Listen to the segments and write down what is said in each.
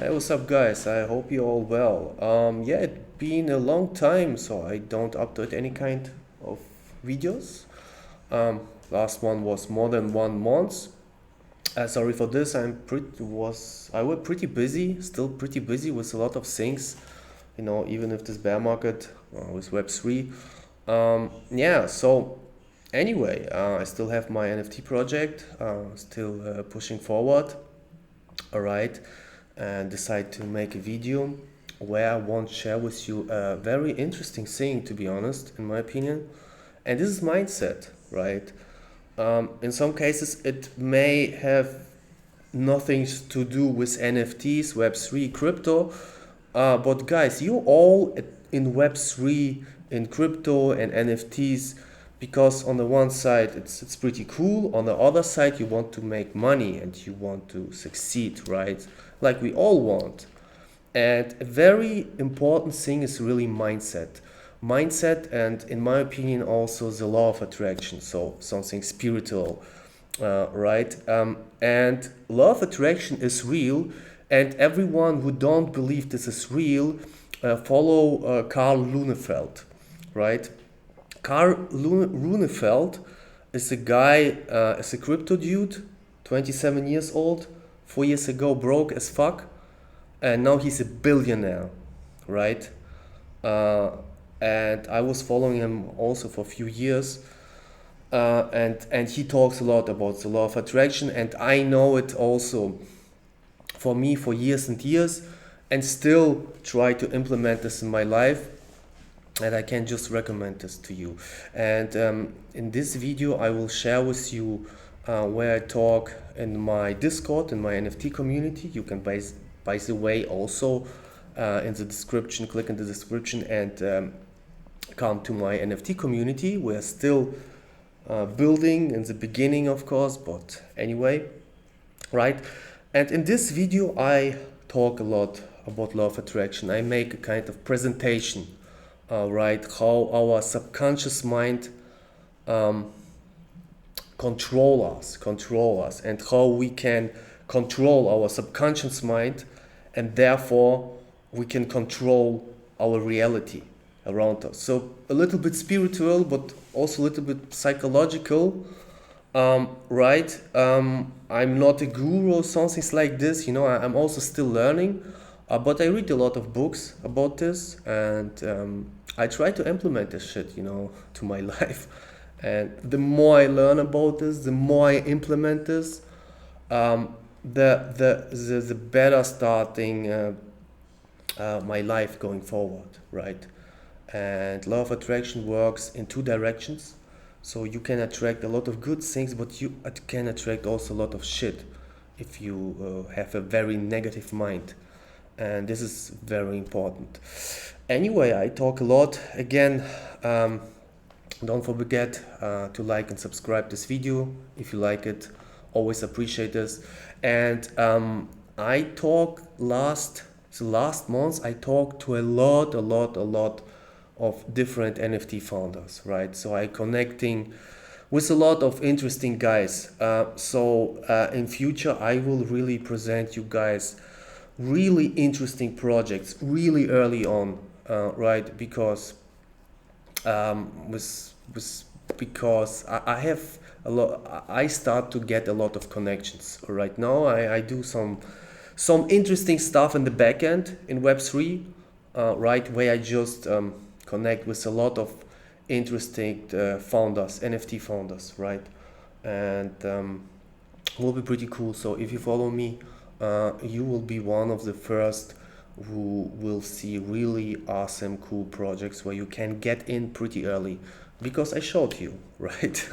Hey, what's up, guys? I hope you're all well. Yeah, it's been a long time, so I don't upload any kind of videos. Last one was more than 1 month. Sorry for this. I was pretty busy, still pretty busy with a lot of things. Even if this bear market with Web3. Yeah. So anyway, I still have my NFT project, still pushing forward. All right, and decide to make a video where I want to share with you a very interesting thing, to be honest, in my opinion. And this is mindset, right? In some cases, it may have nothing to do with NFTs, Web3, crypto. But guys, you all in Web3, in crypto and NFTs, because on the one side it's pretty cool. On the other side, you want to make money and you want to succeed, right? Like we all want. And a very important thing is really mindset. Mindset, and in my opinion, also the law of attraction. So something spiritual, right? And law of attraction is real, and everyone who don't believe this is real follow Karl Lunefeld, right? Runefeld is a guy, is a crypto dude, 27 years old, 4 years ago broke as fuck, and now he's a billionaire, right? Uh, and I was following him also for a few years, and he talks a lot about the law of attraction, and I know it also for me for years and years, and still try to implement this in my life. And I can just recommend this to you. And in this video, I will share with you where I talk in my Discord, in my NFT community. You can, by the way, also in the description, click in the description and come to my NFT community. We're still building in the beginning, of course, but anyway, right? And in this video, I talk a lot about law of attraction. I make a kind of presentation, right? How our subconscious mind um, control us, and how we can control our subconscious mind, and therefore we can control our reality around us. So a little bit spiritual, but also a little bit psychological, right? I'm not a guru or something like this. I'm also still learning, but I read a lot of books about this, and I try to implement this shit, to my life. And the more I learn about this, the more I implement this, um, the better starting my life going forward, right? And law of attraction works in two directions. So you can attract a lot of good things, but you can attract also a lot of shit if you have a very negative mind. And this is very important. Anyway, I talk a lot. Again, don't forget to like and subscribe this video if you like it. Always appreciate this. And I talk the last months I talked to a lot of different NFT founders, right? So I connecting with a lot of interesting guys. So in future I will really present you guys really interesting projects really early on, right? Because I have a lot. I start to get a lot of connections right now. I do some interesting stuff in the back end in Web3, right, where I just connect with a lot of interesting founders, NFT founders, right, and will be pretty cool. So if you follow me, you will be one of the first who will see really awesome, cool projects where you can get in pretty early because I showed you, right?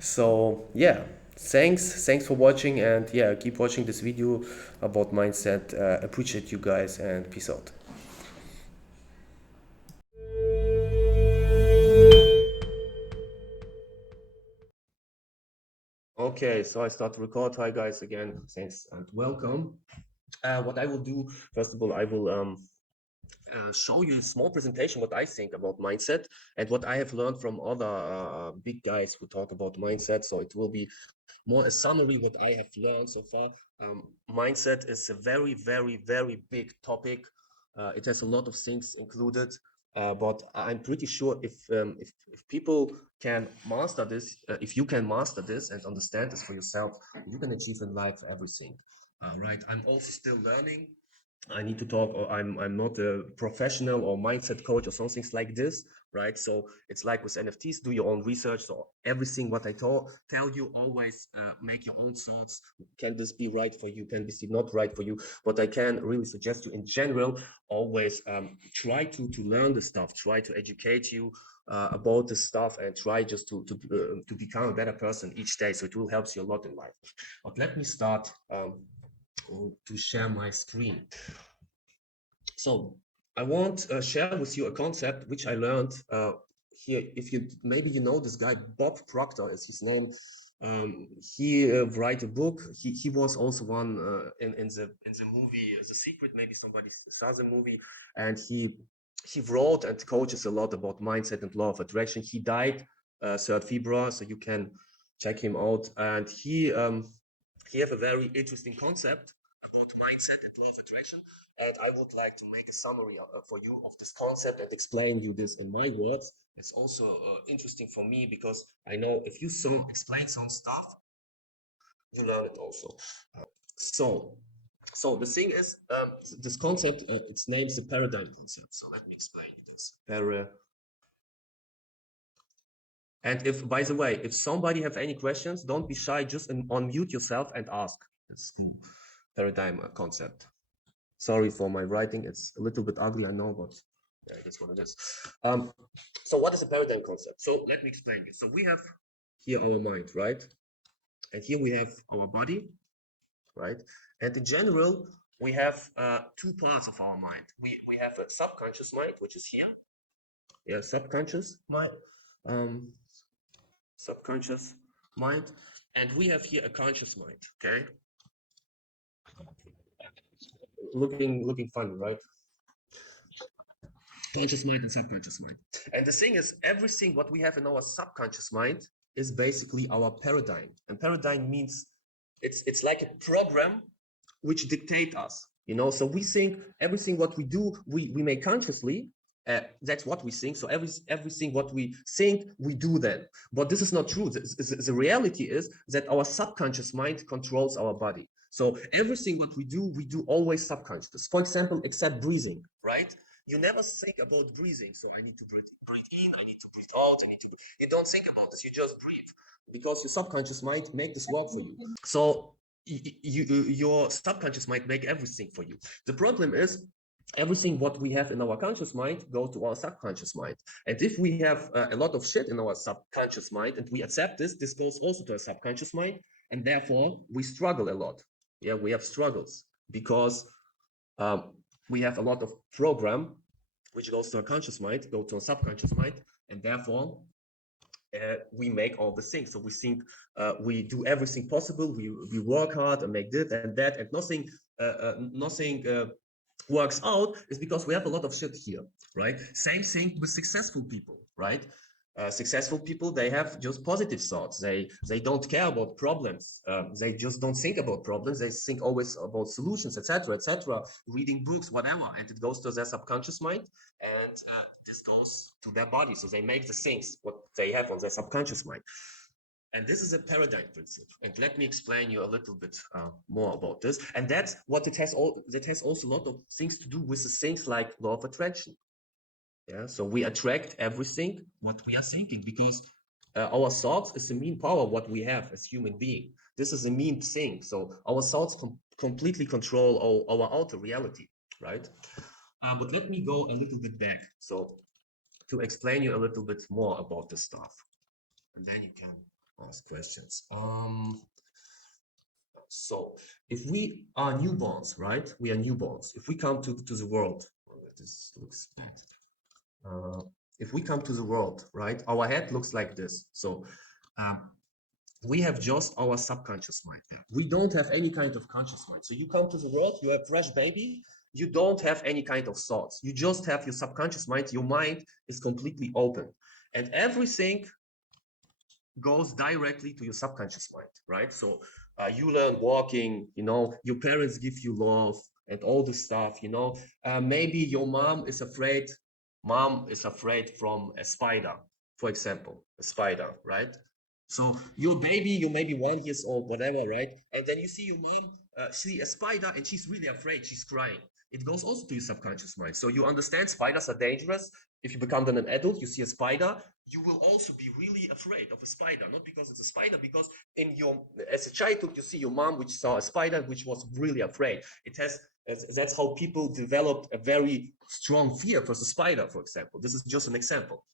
So yeah, thanks for watching, and yeah, keep watching this video about mindset. Appreciate you guys, and peace out. Okay, so I start to record. Hi guys, again, thanks and welcome. What I will do, first of all, I will show you a small presentation what I think about mindset and what I have learned from other big guys who talk about mindset. So it will be more a summary what I have learned so far. Mindset is a very, very, very big topic. It has a lot of things included, but I'm pretty sure if people can master this, if you can master this and understand this for yourself, you can achieve in life everything. Right. I'm also still learning. I need to talk, or I'm not a professional or mindset coach or something like this, right? So it's like with NFTs, do your own research. So everything what I tell you, always make your own thoughts. Can this be right for you? Can this be not right for you? But I can really suggest you in general, always try to learn the stuff, try to educate you about the stuff, and try just to become a better person each day. So it will help you a lot in life. But let me start. To share my screen. So I want to share with you a concept which I learned here. If you maybe you know this guy, Bob Proctor is his name. He write a book. He was also one in the movie The Secret. Maybe somebody saw the movie, and he wrote and coaches a lot about mindset and law of attraction. He died 3rd February, so you can check him out. And he have a very interesting concept about mindset and law of attraction. And I would like to make a summary for you of this concept and explain you this in my words. It's also interesting for me because I know if you explain some stuff, you learn it also. So, so the thing is, this concept, its name is the paradigm concept. So let me explain you this. And if, by the way, if somebody have any questions, don't be shy. Just unmute yourself and ask. That's the paradigm concept. Sorry for my writing. It's a little bit ugly, I know, but yeah, that's what it is. So what is a paradigm concept? So let me explain it. So we have here our mind, right? And here we have our body, right? And in general, we have two parts of our mind. We have a subconscious mind, which is here. Yeah, subconscious mind. Subconscious mind. And we have here a conscious mind, okay? Looking funny, right? Conscious mind and subconscious mind. And the thing is, everything what we have in our subconscious mind is basically our paradigm. And paradigm means it's like a program which dictate us. You know, so we think everything what we do, we make consciously. That's what we think. So everything what we think, we do then. But this is not true. The reality is that our subconscious mind controls our body. So everything what we do always subconscious. For example, except breathing, right? You never think about breathing. So I need to breathe in, I need to breathe out, you don't think about this, you just breathe because your subconscious mind make this work for you. So your subconscious might make everything for you. The problem is everything what we have in our conscious mind go to our subconscious mind. And if we have a lot of shit in our subconscious mind and we accept this goes also to our subconscious mind. And therefore we struggle a lot. Yeah, we have struggles because we have a lot of program which goes to our conscious mind, go to our subconscious mind, and therefore we make all the things. So we think we do everything possible. We work hard and make this and that, and nothing works out is because we have a lot of shit here, right? Same thing with successful people, right? Successful people, they have just positive thoughts. They don't care about problems. They just don't think about problems. They think always about solutions, etc., etc. Reading books, whatever, and it goes to their subconscious mind, and this goes to their body. So they make the things what they have on their subconscious mind. And this is a paradigm principle. And let me explain you a little bit more about this. And that's what it has. That has also a lot of things to do with the things like law of attraction. Yeah, so we attract everything what we are thinking because our thoughts is the main power what we have as human being. This is the main thing. So our thoughts completely control our outer reality, right? But let me go a little bit back. So to explain you a little bit more about this stuff, and then you can ask questions. So if we are newborns, right? We are newborns. If we come to the world, this looks bad. If we come to the world, right, our head looks like this. So we have just our subconscious mind. We don't have any kind of conscious mind. So you come to the world, you're a fresh baby, you don't have any kind of thoughts. You just have your subconscious mind. Your mind is completely open, and everything goes directly to your subconscious mind, right? So you learn walking, your parents give you love and all this stuff, maybe your mom is afraid from a spider, for example, a spider, right? So your baby, you may be 1 years old, whatever, right? And then you see your mom see a spider and she's really afraid, she's crying. It goes also to your subconscious mind. So you understand spiders are dangerous. If you become then an adult, you see a spider, you will also be really afraid of a spider, not because it's a spider, because as a childhood, you see your mom, which saw a spider, which was really afraid. That's how people developed a very strong fear for the spider, for example. This is just an example,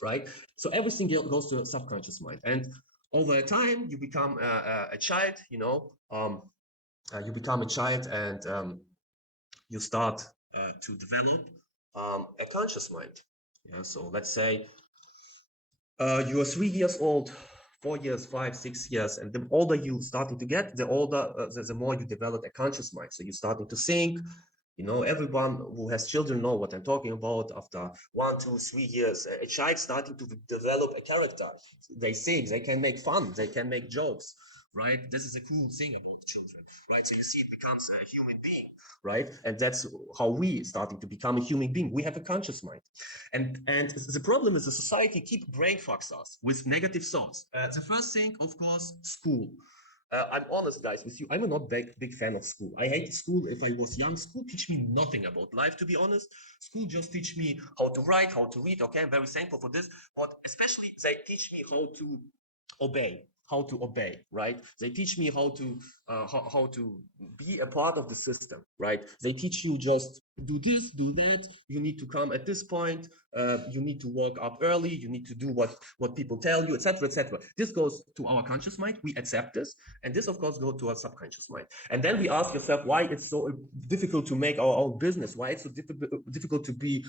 right? So everything goes to the subconscious mind. And over time, you become a child, you become a child and you start to develop a conscious mind. Yeah, so let's say you are 3 years old, 4 years, 5, 6 years, and the older you starting to get, the more you develop a conscious mind. So you're starting to think. Everyone who has children know what I'm talking about. After 1, 2, 3 years, a child starting to develop a character. They think, they can make fun, they can make jokes, right? This is a cool thing about children, right? So you see, it becomes a human being, right? And that's how we starting to become a human being. We have a conscious mind, and the problem is the society keep brain fucks us with negative thoughts. The first thing, of course, school. I'm honest, guys, with you. I'm a not big fan of school. I hate school. If I was young, school teach me nothing about life, to be honest. School just teach me how to write, how to read. Okay, I'm very thankful for this. But especially, they teach me how to obey, right? They teach me how to be a part of the system, right? They teach you just do this, do that. You need to come at this point. You need to work up early. You need to do what people tell you, etc., etc. This goes to our conscious mind. We accept this, and this, of course, goes to our subconscious mind. And then we ask yourself why it's so difficult to make our own business. Why it's so difficult to be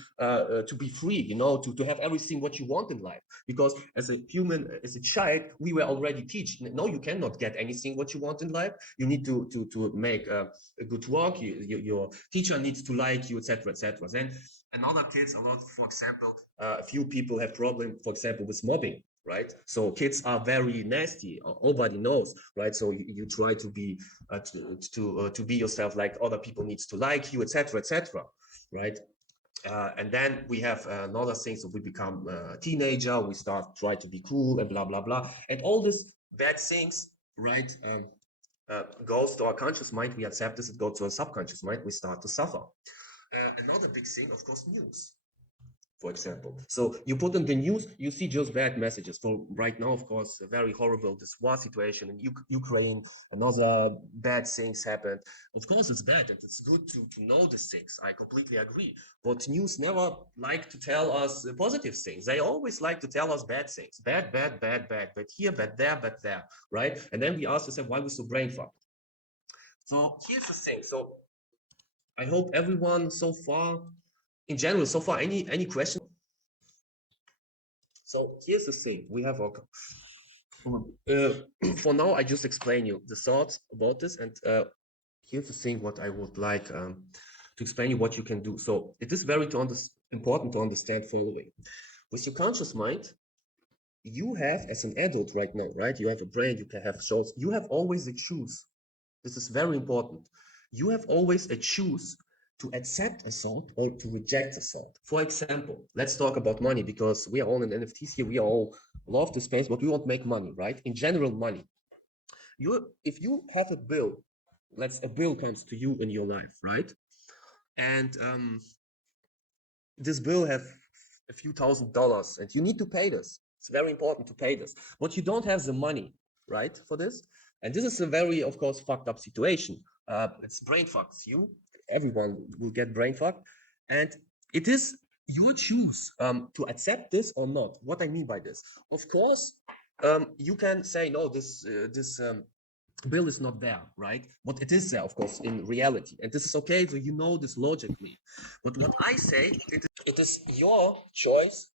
free. To have everything what you want in life. Because as a human, as a child, we were already taught. No, you cannot get anything what you want in life. You need to make a good work. Your teacher needs to like you, etc., etc. Then another kids a lot. For example, a few people have problem, for example, with mobbing, right? So kids are very nasty. Nobody knows, right? So you try to be to be yourself, like other people needs to like you, etc., etc., right? And then we have another thing. So we become a teenager. We start try to be cool and blah blah blah, and all these bad things, right? Goes to our conscious mind. We accept this. It goes to our subconscious mind. We start to suffer. Another big thing, of course, news, for example. So you put in the news, you see just bad messages. For right now, of course, a very horrible, this war situation in Ukraine, another bad things happened. Of course, it's bad and it's good to know these things. I completely agree. But news never like to tell us positive things. They always like to tell us bad things. Bad, bad, bad, bad, bad here, bad there, right? And then we ask ourselves why we're so brain fucked. So here's the thing. So I hope everyone so far, in general, so far, any question? So here's the thing: we have our. For now, I just explain you the thoughts about this, and here's the thing: what I would like to explain you what you can do. So it is very important to understand following. With your conscious mind, you have as an adult right now, right? You have a brain, you can have thoughts. You have always a choose. This is very important. You have always a choose to accept a thought or to reject a thought. For example, let's talk about money because we are all in NFTs here. We all love the space, but we want to make money, right? In general, money. If you have a bill, a bill comes to you in your life, right? And this bill have a few $1,000s, and you need to pay this. It's very important to pay this, but you don't have the money, right, for this. And this is a very, of course, fucked up situation. It's brain fucks you. Everyone will get brain fucked, and it is your choose to accept this or not. What I mean by this, of course, you can say no. This bill is not there, right? But it is there, of course, in reality, and this is okay. So you know this logically. But what I say, it is your choice.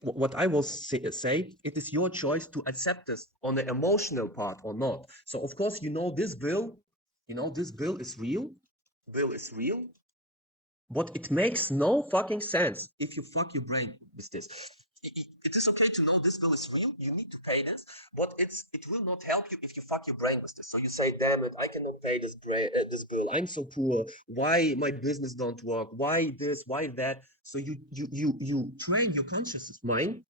What I will say, it is your choice to accept this on the emotional part or not. So of course, this bill is real. Bill is real, But it makes no fucking sense if you fuck your brain with this. It is okay to know this bill is real. You need to pay this, but it will not help you if you fuck your brain with this. So you say, "Damn it, I cannot pay this bill. I'm so poor. Why my business don't work? Why this? Why that?" So you train your conscious mind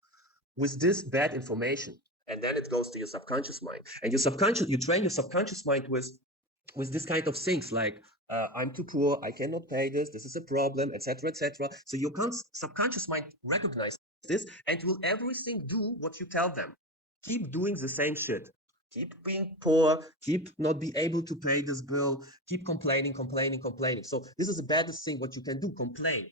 with this bad information, and then it goes to your subconscious mind. And you train your subconscious mind with this kind of things like I'm too poor, I cannot pay this, this is a problem, etc., etc. So your subconscious mind recognizes this and will everything do what you tell them. Keep doing the same shit. Keep being poor, keep not be able to pay this bill, keep complaining, complaining, complaining. So this is the baddest thing what you can do, complain.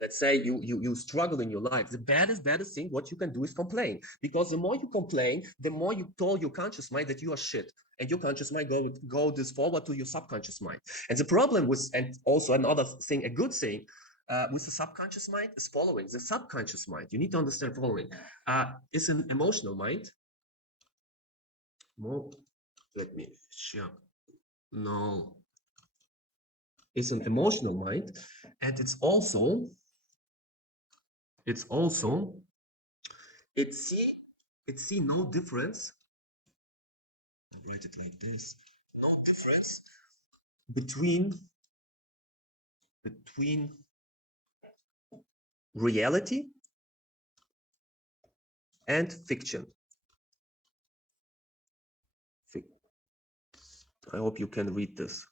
Let's say you struggle in your life. The baddest thing what you can do is complain. Because the more you complain, the more you told your conscious mind that you are shit, and your conscious mind go this forward to your subconscious mind. And the problem with, and also another thing, a good thing with the subconscious mind is following. The subconscious mind, you need to understand following, is an emotional mind. More, let me share. No, it's an emotional mind, and it's also it see no difference. Write it like this. No difference between reality and fiction. I hope you can read this.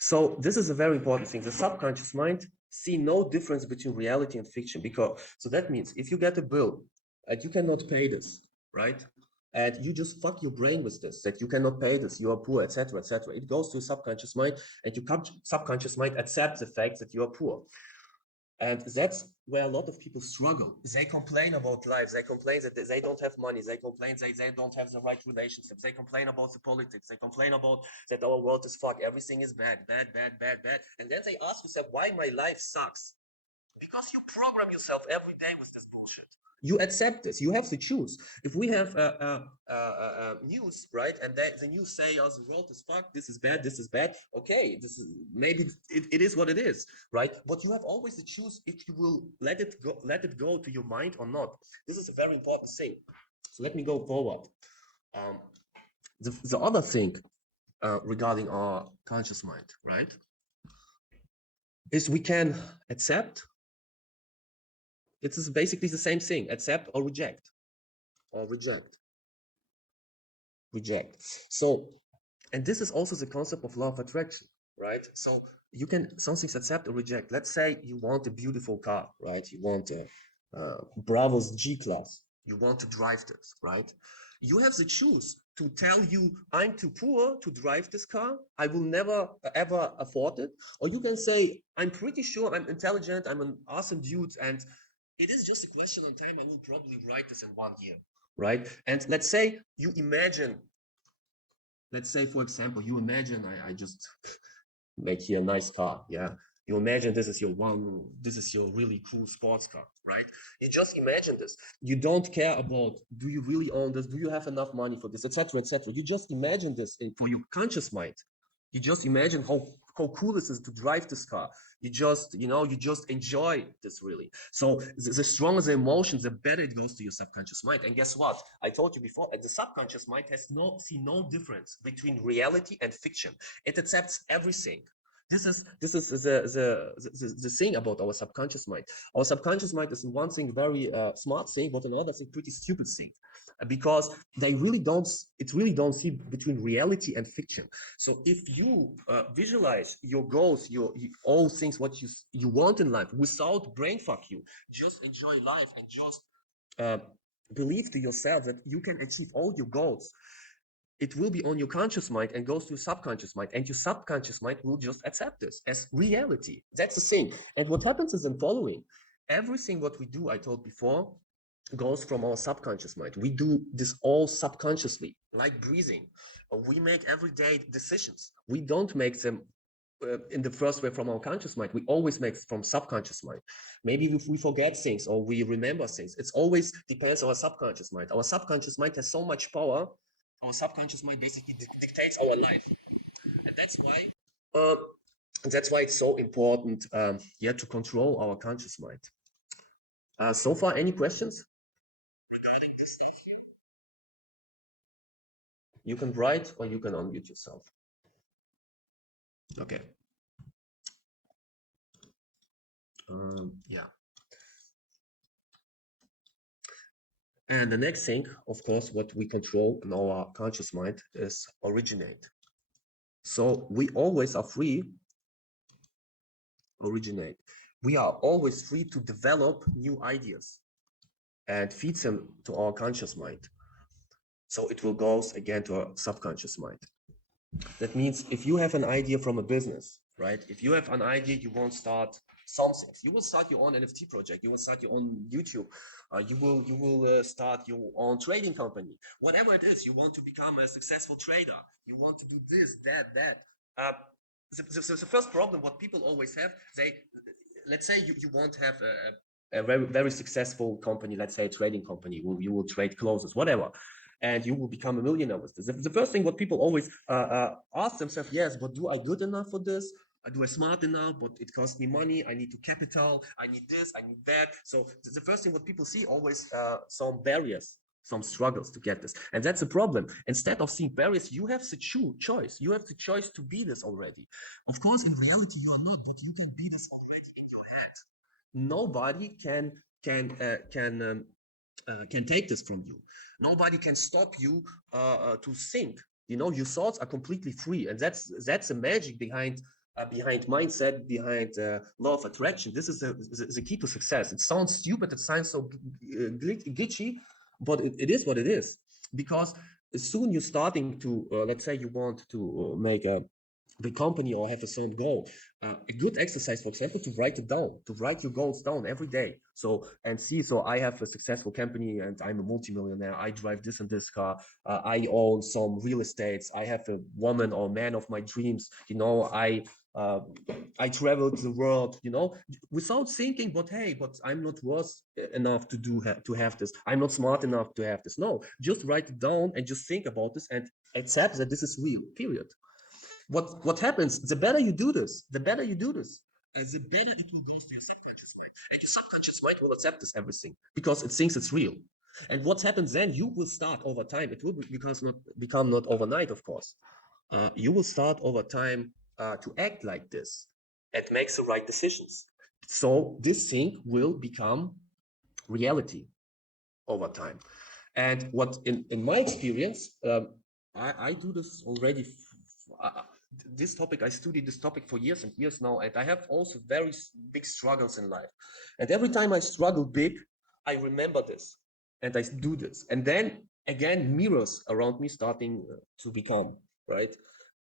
So this is a very important thing. The subconscious mind see no difference between reality and fiction, because so that means if you get a bill and you cannot pay this, right? And you just fuck your brain with this, that you cannot pay this, you are poor, etc., etc. It goes to your subconscious mind, and your subconscious mind accepts the fact that you are poor. And that's where a lot of people struggle. They complain about life. They complain that they don't have money. They complain that they don't have the right relationships. They complain about the politics. They complain about that our world is fucked. Everything is bad, bad, bad, bad, bad. And then they ask themselves, why my life sucks? Because you program yourself every day with this bullshit. You accept this. You have to choose. If we have news, right, and the news say, "Oh, the world is fucked. This is bad. This is bad." Okay, this is maybe it is what it is, right? But you have always to choose if you will let it go to your mind or not. This is a very important thing. So let me go forward. Um, the other thing regarding our conscious mind, right, is we can accept. It is basically the same thing, accept or reject, or reject. So, and this is also the concept of law of attraction, right? So you can, some things accept or reject. Let's say you want a beautiful car, right? You want a Bravo's G-Class. You want to drive this, right? You have the choose to tell you, I'm too poor to drive this car. I will never, ever afford it. Or you can say, I'm pretty sure I'm intelligent. I'm an awesome dude. And it is just a question of time. I will probably write this in 1 year, right? And let's say you imagine, let's say, for example, you imagine, I just make here a nice car, yeah? You imagine this is your really cool sports car, right? You just imagine this. You don't care about, do you really own this? Do you have enough money for this, etc., etc. You just imagine this for your conscious mind. You just imagine how cool this is to drive this car. You just enjoy this really. So the stronger the emotions, the better it goes to your subconscious mind. And guess what? I told you before, the subconscious mind has no difference between reality and fiction. It accepts everything. This is the thing about our subconscious mind. Our subconscious mind is in one thing very smart thing, but another thing pretty stupid thing, because they really don't. It really don't see between reality and fiction. So if you visualize your goals, all things what you want in life without brain fuck you, just enjoy life and just uh, believe to yourself that you can achieve all your goals. It will be on your conscious mind and goes to your subconscious mind, and your subconscious mind will just accept this as reality. That's the thing. And what happens is in following, everything what we do, I told before, goes from our subconscious mind. We do this all subconsciously, like breathing. We make everyday decisions. We don't make them in the first way from our conscious mind. We always make from subconscious mind. Maybe if we forget things or we remember things, it's always depends on our subconscious mind. Our subconscious mind has so much power. Our subconscious mind basically dictates our life, and that's why And that's why it's so important, to control our conscious mind. So far, any questions? You can write or you can unmute yourself. Okay. Yeah. And the next thing, of course, what we control in our conscious mind is originate. So we always are free, originate. We are always free to develop new ideas and feed them to our conscious mind. So it will go again to our subconscious mind. That means if you have an idea from a business, right? If you have an idea, you won't start something. You will start your own NFT project. You will start your own YouTube. You will start your own trading company. Whatever it is, you want to become a successful trader. You want to do this, that. The first problem, what people always have, let's say you won't have a very very successful company. Let's say a trading company. You will trade clothes, whatever, and you will become a millionaire with this. The first thing what people always ask themselves, yes, but do I good enough for this? Do I smart enough? But it costs me money. I need to capital. I need this. I need that. So the first thing what people see always some barriers, some struggles to get this, and that's a problem. Instead of seeing barriers, you have the choice. You have the choice to be this already. Of course, in reality, you are not, but you can be this already in your head. Nobody can take this from you. Nobody can stop you to think. You know, your thoughts are completely free, and that's the magic behind mindset, behind law of attraction. This is the key to success. It sounds stupid. It sounds so glitchy, but it is what it is. Because as soon you're starting to, let's say, you want to make a big company or have a certain goal, a good exercise, for example, to write it down, to write your goals down every day. So and see, so I have a successful company and I'm a multimillionaire. I drive this and this car. I own some real estates. I have a woman or man of my dreams. You know, uh, I traveled the world. You know, without thinking, but hey, but I'm not worth enough to have this. I'm not smart enough to have this. No, just write it down and just think about this and accept that this is real. Period. What happens, the better you do this, the better the better it will go to your subconscious mind, and your subconscious mind will accept this everything because it thinks it's real. And what happens then, you will start over time, it will become not overnight, of course. You will start over time to act like this and make the right decisions, so this thing will become reality over time. And what in my experience, I do this already. This topic, I studied this topic for years and years now, and I have also very big struggles in life. And every time I struggle big, I remember this and I do this. And then again, mirrors around me starting to become, right?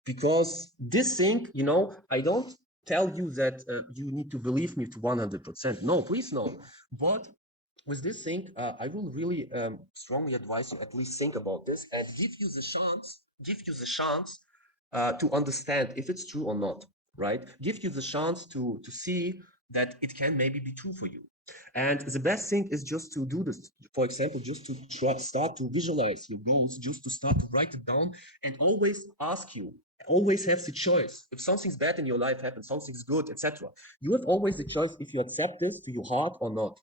Because this thing, you know, I don't tell you that you need to believe me to 100%. No, please, no. But with this thing, I will really strongly advise you at least think about this and give you the chance to understand if it's true or not, right? Give you the chance to see that it can maybe be true for you. And the best thing is just to do this. For example, just to start to visualize your goals, just to start to write it down, and always have the choice. If something's bad in your life happens, something's good, etc. You have always the choice if you accept this to your heart or not.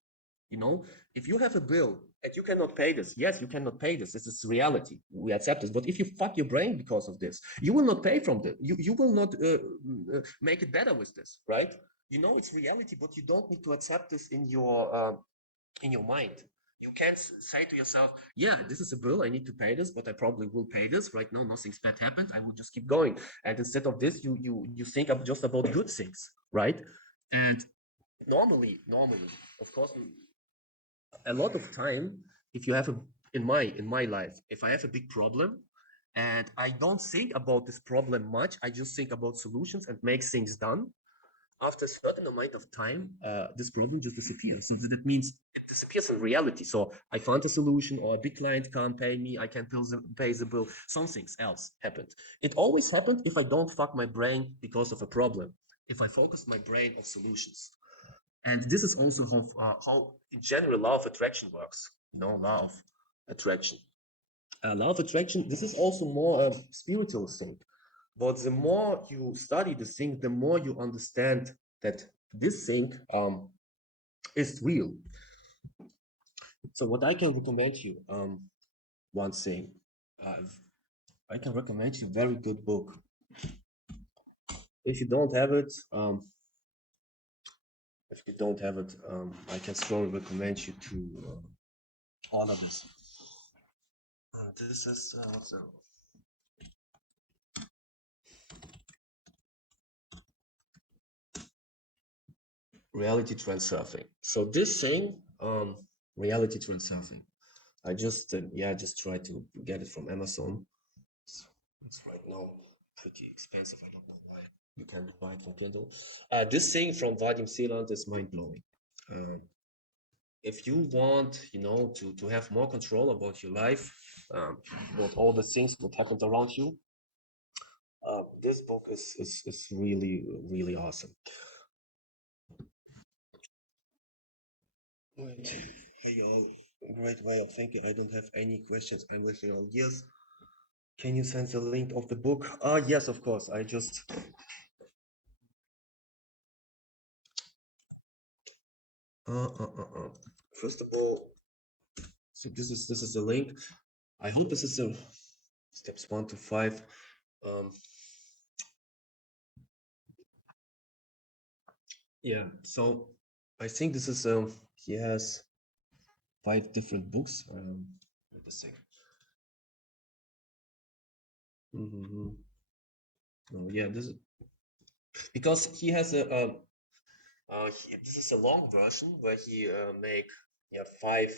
You know, if you have a bill and you cannot pay this, yes, you cannot pay this. This is reality. We accept this. But if you fuck your brain because of this, you will not pay from this. You will not make it better with this, right? You know, it's reality, but you don't need to accept this in your mind. You can't say to yourself, yeah, this is a bill, I need to pay this, but I probably will pay this. Right now, nothing's bad happened. I will just keep going. And instead of this, you think of just about good things, right? And normally, of course, a lot of time, if you have a in my life, if I have a big problem and I don't think about this problem much, I just think about solutions and make things done. After a certain amount of time, this problem just disappears. So that means it disappears in reality. So I found a solution, or a big client can't pay me, I can't pay the bill, something else happened. It always happened if I don't fuck my brain because of a problem, if I focus my brain on solutions. And this is also how in general law of attraction works. You know, law of attraction. Law of attraction. This is also more a spiritual thing. But the more you study the thing, the more you understand that this thing is real. So what I can recommend you, one thing, uh, I can recommend you a very good book. If you don't have it, I can strongly recommend you to order this. This is what's the reality transurfing. So this thing, reality transurfing. I just just tried to get it from Amazon. It's right now pretty expensive. I don't know why. You can buy it from Kindle. This thing from Vadim Seeland is mind blowing. Uh, if you want, to have more control about your life, about all the things that happened around you, this book is really really awesome. Right. Hey, y'all. Great way of thinking. I don't have any questions. I'm with you all. Yes. Can you send the link of the book? Yes, of course. I just. First of all, so this is the link. I hope this is a steps 1 to 5. Um, yeah. So I think this is he has 5 different books. Wait a second. Mm-hmm. Oh, yeah, this is because he has this is a long version where he make yeah five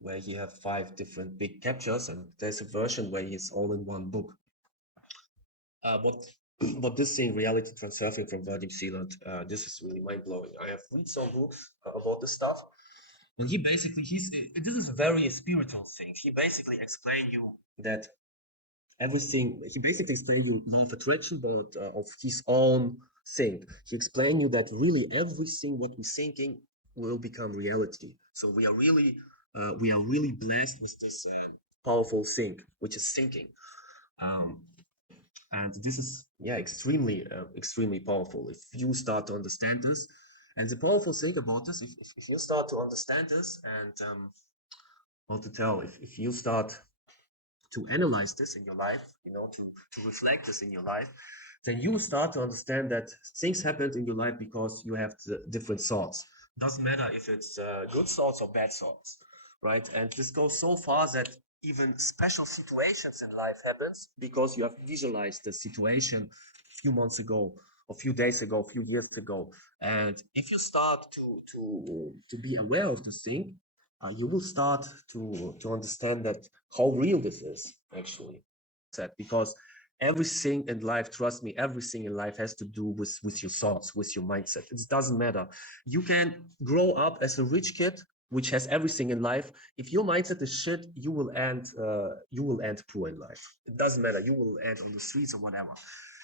where he have 5 different big captures, and there's a version where he's all in one book. But but this thing, reality transurfing from Vadim Seeland, this is really mind blowing. I have read some books about this stuff, and this is a very spiritual thing. He basically explained you that everything. He basically explained you law of attraction, but of his own thing. He explained you that really everything what we're thinking will become reality. So we are really blessed with this powerful thing, which is thinking. Um, and this is extremely powerful if you start to understand this. And the powerful thing about this, if you start to understand this and how to tell, if you start to analyze this in your life, to reflect this in your life, then you start to understand that things happened in your life because you have the different thoughts. Doesn't matter if it's good thoughts or bad thoughts, right? And this goes so far that even special situations in life happens because you have visualized the situation a few months ago, a few days ago, a few years ago. And if you start to be aware of this thing, you will start to understand that how real this is actually. Because everything in life, trust me, everything in life has to do with your thoughts, with your mindset. It doesn't matter. You can grow up as a rich kid which has everything in life. If your mindset is shit, you will end poor in life. It doesn't matter. You will end on the streets or whatever.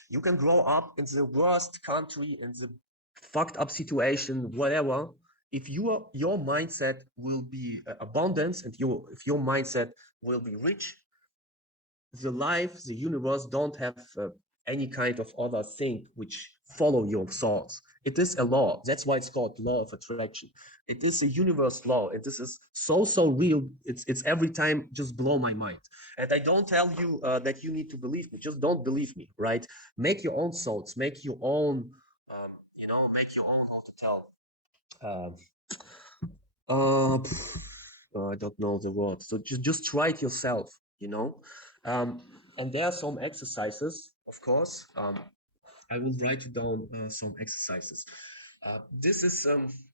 You can grow up in the worst country, in the fucked up situation, whatever. If your mindset will be abundance, and if your mindset will be rich, the life, the universe don't have any kind of other thing which follow your thoughts. It is a law. That's why it's called law of attraction. It is a universe law. And this is so real. It's every time just blow my mind. And I don't tell you that you need to believe me. Just don't believe me, right? Make your own thoughts. Make your own, make your own how to tell. Uh, I don't know the word. So just try it yourself, you know. Um, and there are some exercises, of course. I will write you down some exercises. This is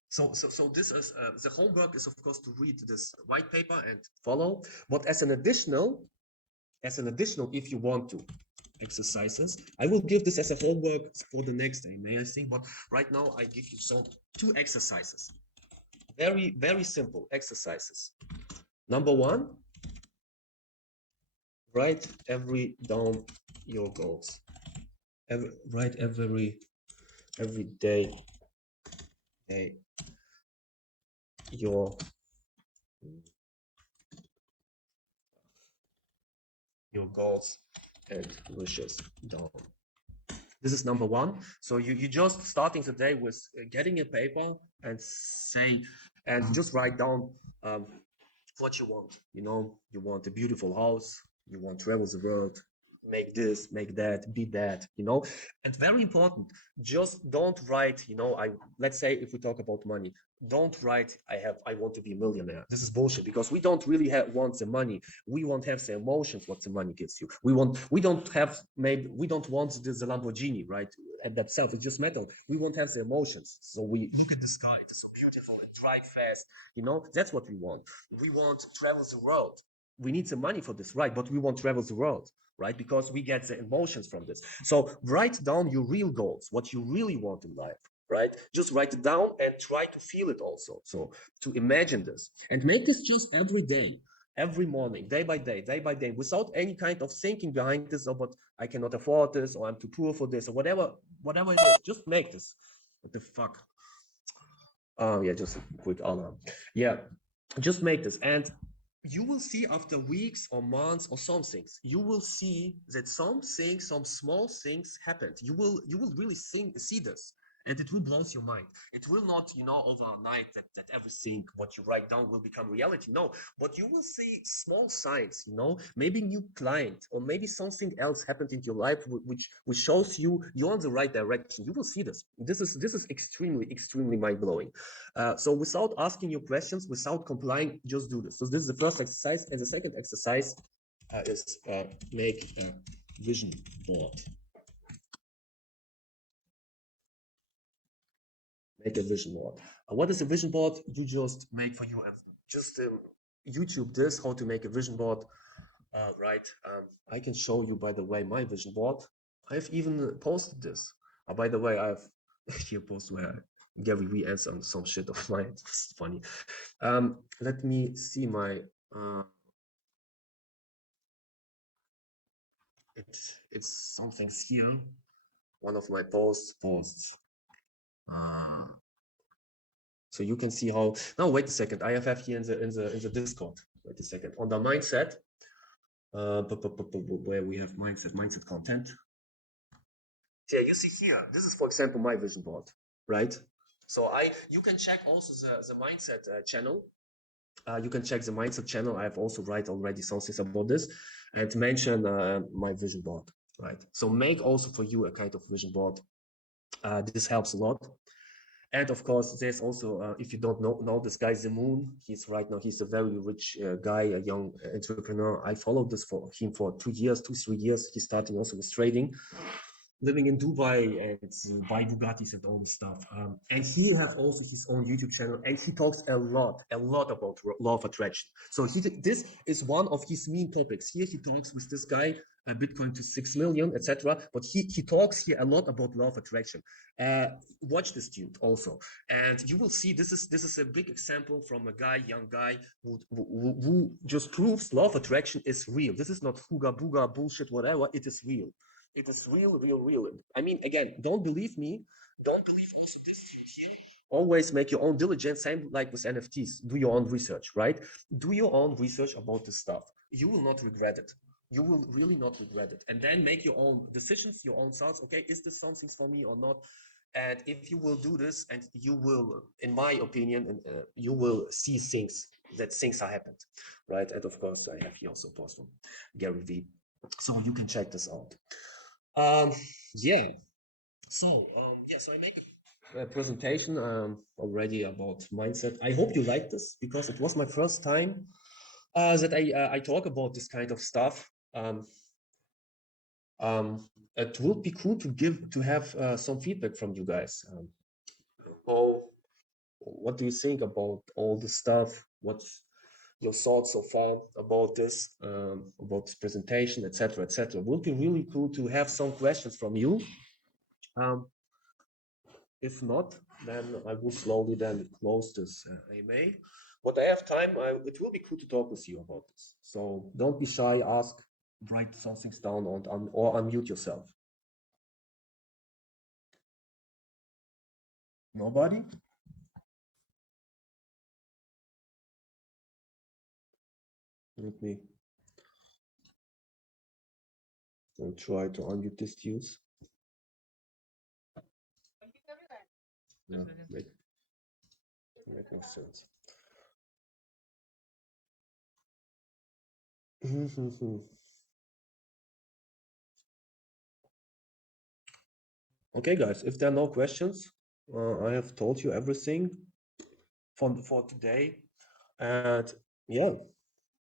so this is the homework is of course to read this white paper and follow. But as an additional, if you want to exercises, I will give this as a homework for the next day, may I think. But right now I give you some 2 exercises. Very simple exercises. Number 1, write every down your goals. Write every day your goals and wishes down. This is number one. So you just starting the day with getting a paper and say, and just write down what you want. You know, you want a beautiful house, you want to travel the world, make this, make that, be that, you know. And very important, just don't write, you know, let's say if we talk about money, don't write I want to be a millionaire. This is bullshit because we don't really want the money. We won't have the emotions what the money gives you. We don't want the Lamborghini, right? At themselves, it's just metal. We won't have the emotions. So we look at the sky, it's so beautiful and drive fast. You know, that's what we want. We want to travel the world. We need some money for this, right? But we want to travel the world, right? Because we get the emotions from this. So write down your real goals, what you really want in life, right? Just write it down and try to feel it also. So to imagine this and make this just every day, every morning, day by day, without any kind of thinking behind this, or but I cannot afford this, or I'm too poor for this, or whatever it is. Just make this. What the fuck? Oh yeah, just a quick alarm. Yeah, just make this, and you will see after weeks or months or some things, you will see that some things, some small things happened. You will really see this, and it will blow your mind. It will not, you know, overnight that everything what you write down will become reality. No, but you will see small signs, you know, maybe new client or maybe something else happened in your life which shows you're on the right direction. You will see this. This is extremely mind blowing. So without asking your questions, without complying, just do this. So this is the first exercise. And the second exercise is make a vision board. Make a vision board. What is a vision board? You just make for you and just YouTube this, how to make a vision board. Right. I can show you, by the way, my vision board. I've even posted this. By the way, I've here post where Gary Vee answered on some shit of mine. It's funny. Let me see my it's something's here. One of my posts. Uh, so you can see how. Now wait a second. I have here in the Discord. Wait a second. On the mindset, where we have mindset content. Yeah, you see here. This is, for example, my vision board, right? So you can check also the mindset channel. You can check the mindset channel. I have also write already some things about this and mention my vision board, right? So make also for you a kind of vision board. This helps a lot. And of course, there's also, if you don't know this guy, Moon, he's a very rich guy, a young entrepreneur. I followed this for him for 2 years, 3 years. He's starting also with trading, living in Dubai and buy Bugattis and all this stuff. And he has also his own YouTube channel, and he talks a lot about law of attraction. So this is one of his main topics. Here he talks with this guy, Bitcoin to 6 million, etc. But he talks here a lot about law of attraction. Watch this dude also, and you will see this is a big example from a young guy who just proves law of attraction is real. This is not fuga booga bullshit, whatever. It is real. It is real. I mean, again, don't believe me. Don't believe also this here. Always make your own diligence. Same like with NFTs. Do your own research, right? Do your own research about this stuff. You will not regret it. You will really not regret it. And then make your own decisions, your own thoughts. Okay, is this something for me or not? And if you will do this, and you will, in my opinion, you will see things are happened, right? And of course, I have here also a post from Gary Vee, so you can check this out. Um, yeah. So, so I make a presentation already about mindset. I hope you like this because it was my first time that I talk about this kind of stuff. It would be cool to have some feedback from you guys. Oh, what do you think about all the stuff? What's your thoughts so far about this presentation, etc., etc.? Would be really cool to have some questions from you. Um, If not, then I will slowly then close this AMA. But I have time. It will be cool to talk with you about this. So don't be shy. Ask, write some things down, or unmute yourself. Nobody? Let me try to unmute this use. Yeah, make no sense. Okay, guys, if there are no questions, I have told you everything for today. And yeah,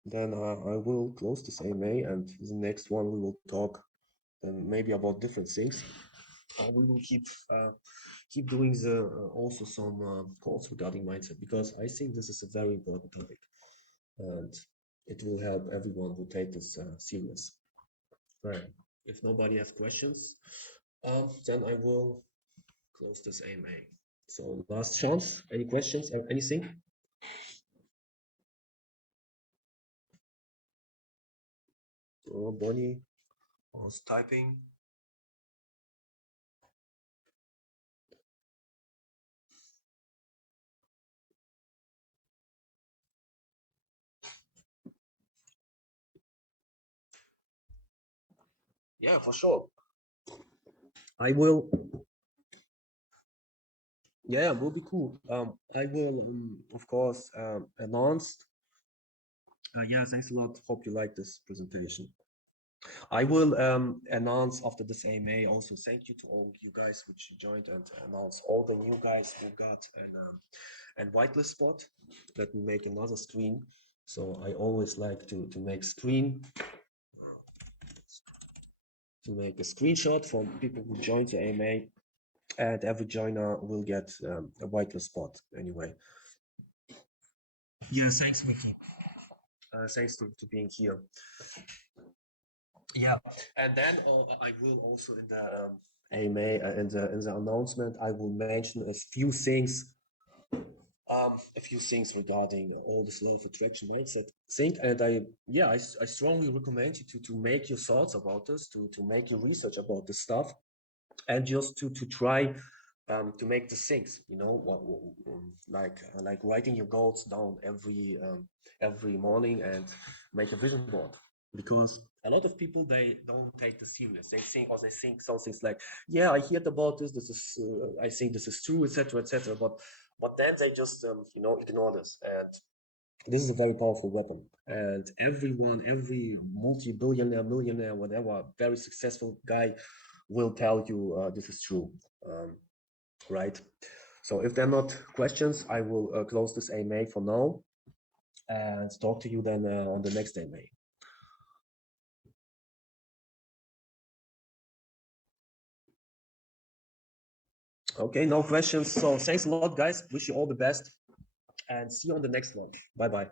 then I will close this AMA, and the next one we will talk then maybe about different things. We will keep doing the also some calls regarding mindset because I think this is a very important topic, and it will help everyone who take this serious. Right. If nobody has questions, then I will close this AMA. So last chance. Any questions? Anything? Oh, Bonnie was typing. Yeah, for sure. I will. Yeah, will be cool. I will, of course, announce. Yeah, thanks a lot. Hope you like this presentation. I will announce after this AMA also thank you to all you guys which joined and announce all the new guys who got an whitelist spot. Let me make another screen. So I always like to make screen to make a screenshot from people who joined the AMA, and every joiner will get a whitelist spot anyway. Yeah, thanks, Mickey. Thanks to being here. Yeah, and then I will also in the AMA in the announcement I will mention a few things regarding all this law of attraction mindset thing, and I strongly recommend you to make your thoughts about this, to make your research about this stuff, and just to try to make the things, like writing your goals down every morning and make a vision board. Because a lot of people they don't take this serious. They think some things like, yeah, I heard about this. This is I think this is true, etc., etc. But then they just ignore this, and this is a very powerful weapon. And every multi-billionaire, millionaire, whatever, very successful guy will tell you this is true, right? So if there are not questions, I will close this AMA for now and talk to you then on the next AMA. Okay, no questions. So thanks a lot, guys. Wish you all the best and see you on the next one. Bye bye.